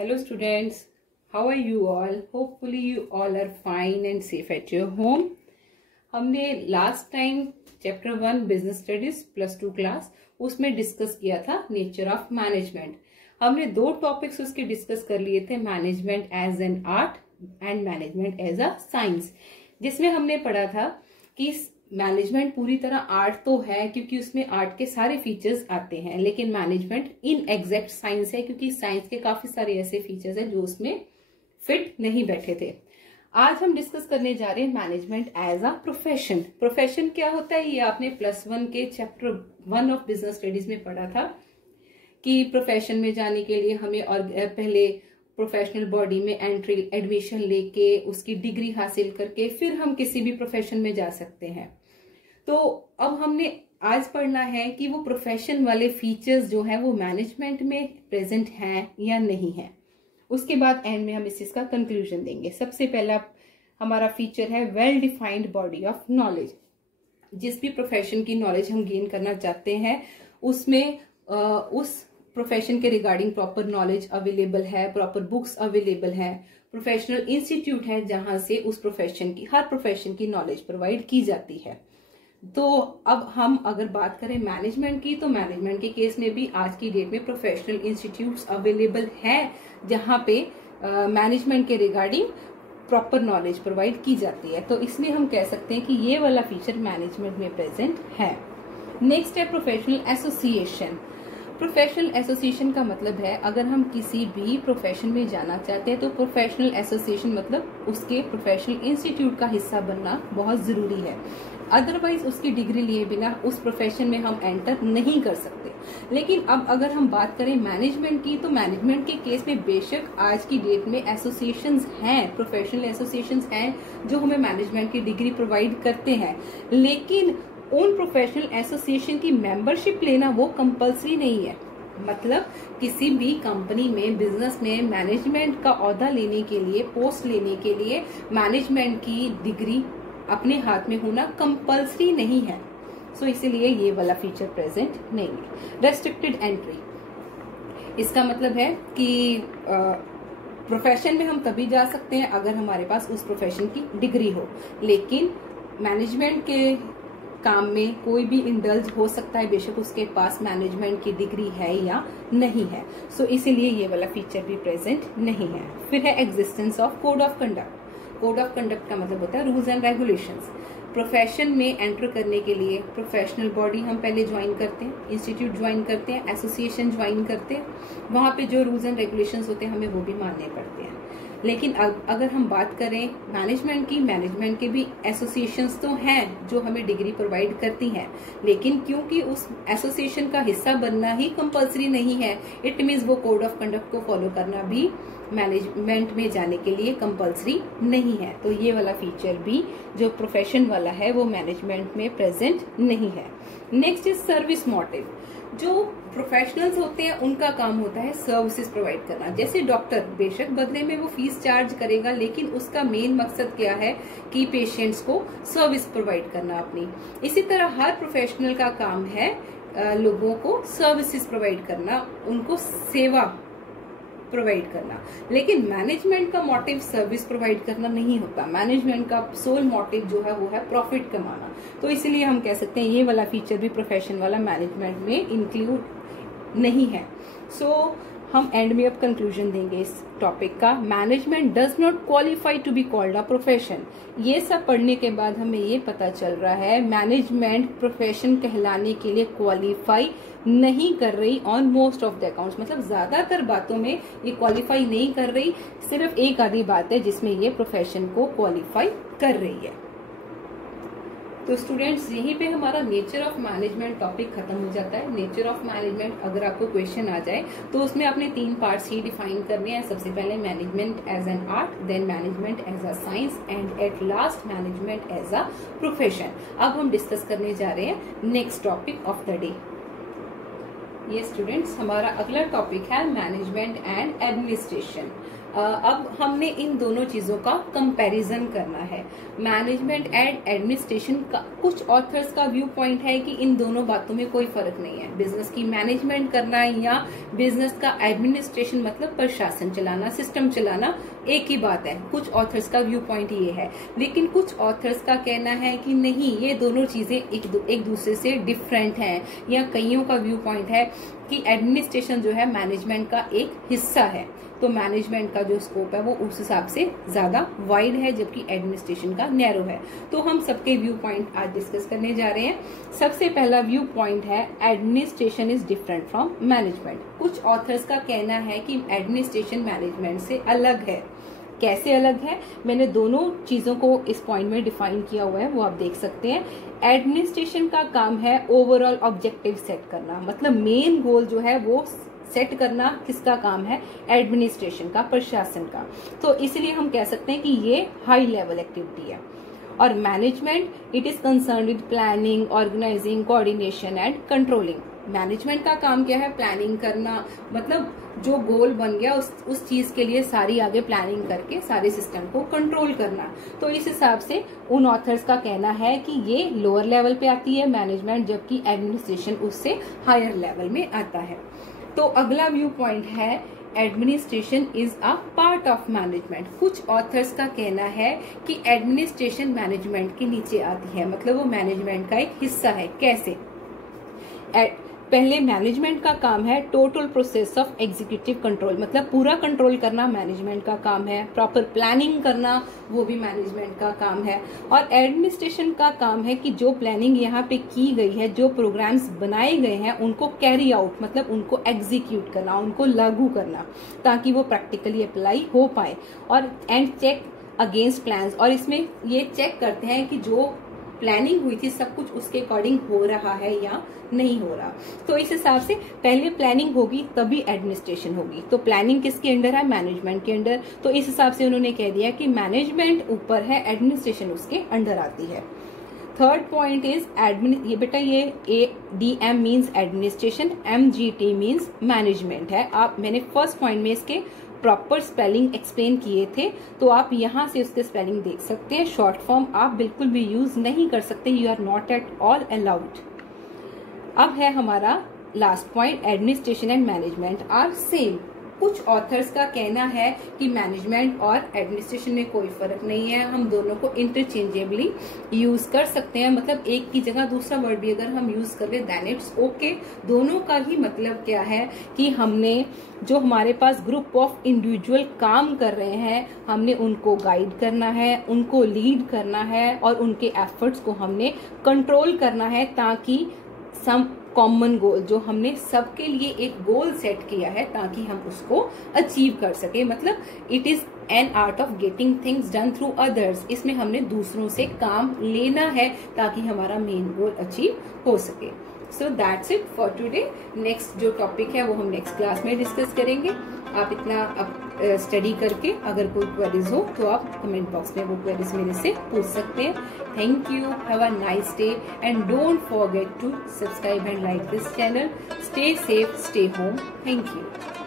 Hello students, how are you all? Hopefully you all are fine and safe at your home. हमने last time chapter 1 business studies +2 class उसमें discuss किया था nature of management. हमने 2 topics उसके discuss कर लिए थे, management as an art and management as a science, जिसमें हमने पढ़ा था कि मैनेजमेंट पूरी तरह आर्ट तो है क्योंकि उसमें आर्ट के सारे फीचर्स आते हैं, लेकिन मैनेजमेंट इन एग्जैक्ट साइंस है क्योंकि साइंस के काफी सारे ऐसे फीचर्स हैं जो उसमें फिट नहीं बैठे थे। आज हम डिस्कस करने जा रहे हैं management as a profession. Profession क्या होता है, ये आपने +1 के चैप्टर 1 ऑफ बिजनेस स्टडीज में पढ़ा था कि प्रोफेशन में जाने के लिए हमें और पहले प्रोफेशनल बॉडी में एंट्री एडमिशन लेके उसकी डिग्री हासिल करके फिर हम किसी भी प्रोफेशन में जा सकते हैं। तो अब हमने आज पढ़ना है कि वो प्रोफेशन वाले फीचर्स जो है वो मैनेजमेंट में प्रेजेंट हैं या नहीं है। उसके बाद एंड में हम इस चीज का कंक्लूजन देंगे। सबसे पहला हमारा फीचर है well defined body of knowledge. जिस भी प्रोफेशन की नॉलेज हम गेन करना चाहते हैं उसमें उस प्रोफेशन के रिगार्डिंग प्रॉपर नॉलेज अवेलेबल है, प्रॉपर बुक्स अवेलेबल है, प्रोफेशनल इंस्टीट्यूट है जहां से उस प्रोफेशन की हर प्रोफेशन की नॉलेज प्रोवाइड की जाती है। तो अब हम अगर बात करें मैनेजमेंट की, तो मैनेजमेंट के केस में भी आज की डेट में प्रोफेशनल इंस्टीट्यूट्स अवेलेबल है जहां पे मैनेजमेंट के रिगार्डिंग प्रॉपर नॉलेज प्रोवाइड की जाती है। तो इसलिए हम कह सकते हैं कि ये वाला फीचर मैनेजमेंट में प्रेजेंट है। नेक्स्ट है प्रोफेशनल एसोसिएशन। प्रोफेशनल एसोसिएशन का मतलब है अगर हम किसी भी प्रोफेशन में जाना चाहते हैं तो प्रोफेशनल एसोसिएशन मतलब उसके प्रोफेशनल इंस्टीट्यूट का हिस्सा बनना बहुत जरूरी है। अदरवाइज उसकी डिग्री लिए बिना उस प्रोफेशन में हम एंटर नहीं कर सकते। लेकिन अब अगर हम बात करें मैनेजमेंट की, तो मैनेजमेंट के केस में बेशक आज की डेट में एसोसिएशंस हैं, प्रोफेशनल एसोसिएशंस हैं जो हमें मैनेजमेंट की डिग्री प्रोवाइड करते हैं, लेकिन उन प्रोफेशनल एसोसिएशन की मेंबरशिप लेना वो कंपलसरी नहीं है। मतलब किसी भी कंपनी में, बिजनेस में मैनेजमेंट का ओहदा लेने के लिए, पोस्ट लेने के लिए मैनेजमेंट की डिग्री अपने हाथ में होना कंपलसरी नहीं है। सो इसीलिए ये वाला फीचर प्रेजेंट नहीं है। रेस्ट्रिक्टेड एंट्री, इसका मतलब है कि प्रोफेशन में हम तभी जा सकते हैं अगर हमारे पास उस प्रोफेशन की डिग्री हो, लेकिन मैनेजमेंट के काम में कोई भी इंडल्ज हो सकता है बेशक उसके पास मैनेजमेंट की डिग्री है या नहीं है। सो इसीलिए ये वाला फीचर भी प्रेजेंट नहीं है। फिर है existence of code of conduct. Code of conduct का मतलब होता है रूल्स एंड रेगुलेशंस। प्रोफेशन में एंटर करने के लिए प्रोफेशनल बॉडी हम पहले ज्वाइन करते हैं, इंस्टीट्यूट ज्वाइन करते हैं, एसोसिएशन ज्वाइन करते हैं, वहां पे जो रूल्स एंड रेगुलेशंस होते हैं हमें वो भी मानने पड़ते हैं। लेकिन अगर हम बात करें मैनेजमेंट की, मैनेजमेंट के भी एसोसिएशंस तो हैं जो हमें डिग्री प्रोवाइड करती हैं, लेकिन क्योंकि उस एसोसिएशन का हिस्सा बनना ही कंपलसरी नहीं है, इट मीन्स वो कोड ऑफ कंडक्ट को फॉलो करना भी मैनेजमेंट में जाने के लिए कंपलसरी नहीं है। तो ये वाला फीचर भी जो प्रोफेशन वाला है वो मैनेजमेंट में प्रेजेंट नहीं है। Next is service motive. जो प्रोफेशनल्स होते हैं उनका काम होता है सर्विसेज प्रोवाइड करना। जैसे डॉक्टर बेशक बदले में वो फीस चार्ज करेगा, लेकिन उसका मेन मकसद क्या है कि पेशेंट्स को सर्विस प्रोवाइड करना अपनी। इसी तरह हर प्रोफेशनल का काम है लोगों को सर्विसेज प्रोवाइड करना, उनको सेवा प्रोवाइड करना। लेकिन मैनेजमेंट का मोटिव सर्विस प्रोवाइड करना नहीं होता। मैनेजमेंट का सोल मोटिव जो है वो है प्रॉफिट कमाना। तो इसलिए हम कह सकते हैं ये वाला फीचर भी प्रोफेशन वाला मैनेजमेंट में इंक्लूड नहीं है। सो हम एंड में अब कंक्लूजन देंगे इस टॉपिक का। Management does not qualify to be called a profession. ये सब पढ़ने के बाद हमें ये पता चल रहा है मैनेजमेंट प्रोफेशन कहलाने के लिए क्वालिफाई नहीं कर रही on most of the accounts. मतलब ज्यादातर बातों में ये क्वालिफाई नहीं कर रही, सिर्फ एक आधी बात है जिसमें ये प्रोफेशन को क्वालिफाई कर रही है। तो स्टूडेंट्स यहीं पे हमारा नेचर ऑफ मैनेजमेंट टॉपिक खत्म हो जाता है। नेचर ऑफ मैनेजमेंट अगर आपको क्वेश्चन आ जाए तो उसमें आपने 3 पार्ट्स ही डिफाइन करने हैं। सबसे पहले management as an art, then management as a science and at last management as a profession. अब हम डिस्कस करने जा रहे हैं next topic of the day. ये स्टूडेंट्स हमारा अगला टॉपिक है मैनेजमेंट एंड एडमिनिस्ट्रेशन। अब हमने इन दोनों चीजों का कंपैरिजन करना है। मैनेजमेंट एंड एडमिनिस्ट्रेशन का कुछ ऑथर्स का व्यू पॉइंट है कि इन दोनों बातों में कोई फर्क नहीं है। बिजनेस की मैनेजमेंट करना या बिजनेस का एडमिनिस्ट्रेशन मतलब प्रशासन चलाना, सिस्टम चलाना एक ही बात है। कुछ ऑथर्स का व्यू पॉइंट ये है, लेकिन कुछ ऑथर्स का कहना है कि नहीं, ये दोनों चीजें एक दूसरे से डिफरेंट हैं। या कईयों का व्यू पॉइंट है कि एडमिनिस्ट्रेशन जो है मैनेजमेंट का एक हिस्सा है, तो मैनेजमेंट का जो स्कोप है वो उस हिसाब से ज्यादा वाइड है, जबकि एडमिनिस्ट्रेशन का नैरो है। तो हम सबके व्यू पॉइंट आज डिस्कस करने जा रहे हैं। सबसे पहला व्यू पॉइंट है administration is different from management. कुछ ऑथर्स का कहना है कि एडमिनिस्ट्रेशन मैनेजमेंट से अलग है। कैसे अलग है, मैंने दोनों चीजों को इस पॉइंट में डिफाइन किया हुआ है, वो आप देख सकते हैं। एडमिनिस्ट्रेशन का काम है ओवरऑल ऑब्जेक्टिव सेट करना, मतलब मेन गोल जो है वो सेट करना किसका काम है, एडमिनिस्ट्रेशन का, प्रशासन का। तो इसलिए हम कह सकते हैं कि ये हाई लेवल एक्टिविटी है। और management it is concern with planning, organising, coordination and controlling. Management का काम क्या है, प्लानिंग करना, मतलब जो गोल बन गया उस चीज के लिए सारी आगे प्लानिंग करके सारे सिस्टम को कंट्रोल करना। तो इस हिसाब से उन ऑथर्स का कहना है कि ये लोअर लेवल पे आती है मैनेजमेंट, जबकि एडमिनिस्ट्रेशन उससे हायर लेवल में आता है। तो अगला व्यू पॉइंट है administration is a part of management. कुछ ऑथर्स का कहना है कि एडमिनिस्ट्रेशन मैनेजमेंट के नीचे आती है, मतलब वो मैनेजमेंट का एक हिस्सा है। कैसे, पहले मैनेजमेंट का काम है total process of executive control, मतलब पूरा कंट्रोल करना मैनेजमेंट का काम है। प्रॉपर प्लानिंग करना वो भी मैनेजमेंट का काम है। और एडमिनिस्ट्रेशन का काम है कि जो प्लानिंग यहाँ पे की गई है, जो प्रोग्राम्स बनाए गए हैं, उनको कैरी आउट, मतलब उनको एग्जीक्यूट करना, उनको लागू करना, ताकि वो प्रैक्टिकली अप्लाई हो पाए। और एंड चेक अगेंस्ट प्लान्स, और इसमें ये चेक करते हैं कि जो प्लानिंग हुई थी सब कुछ उसके अकॉर्डिंग हो रहा है या नहीं हो रहा। तो इस हिसाब से पहले प्लानिंग होगी तभी एडमिनिस्ट्रेशन होगी। तो प्लानिंग किसके अंडर है, मैनेजमेंट के अंडर। तो इस हिसाब से उन्होंने कह दिया कि मैनेजमेंट ऊपर है, एडमिनिस्ट्रेशन उसके अंडर आती है। थर्ड पॉइंट इज ये बेटा ये ADM means administration, MGT means management है। मैंने फर्स्ट पॉइंट में इसके प्रॉपर स्पेलिंग एक्सप्लेन किए थे, तो आप यहाँ से उसके स्पेलिंग देख सकते हैं। शॉर्ट फॉर्म आप बिल्कुल भी यूज नहीं कर सकते, you are not at all allowed. अब है हमारा last point, administration and management are same. कुछ ऑथर्स का कहना है कि मैनेजमेंट और एडमिनिस्ट्रेशन में कोई फर्क नहीं है, हम दोनों को इंटरचेंजेबली यूज कर सकते हैं। मतलब एक की जगह दूसरा वर्ड भी अगर हम यूज कर ले देन इट्स ओके। दोनों का ही मतलब क्या है कि हमने जो हमारे पास ग्रुप ऑफ इंडिविजुअल काम कर रहे हैं, हमने उनको गाइड करना है, उनको लीड करना है, और उनके एफर्ट्स को हमने कंट्रोल करना है, ताकि सम कॉमन गोल, जो हमने सबके लिए एक गोल सेट किया है, ताकि हम उसको अचीव कर सके। मतलब it is an art of getting things done through others. इसमें हमने दूसरों से काम लेना है ताकि हमारा मेन गोल अचीव हो सके। So that's it for today. Next जो टॉपिक है वो हम नेक्स्ट क्लास में डिस्कस करेंगे। आप इतना स्टडी करके अगर कोई क्वेरीज हो तो आप कमेंट बॉक्स में वो क्वेरीज मेरे से पूछ सकते हैं। Thank you, have a nice day and don't forget to subscribe and like this channel. Stay safe, stay home. Thank you.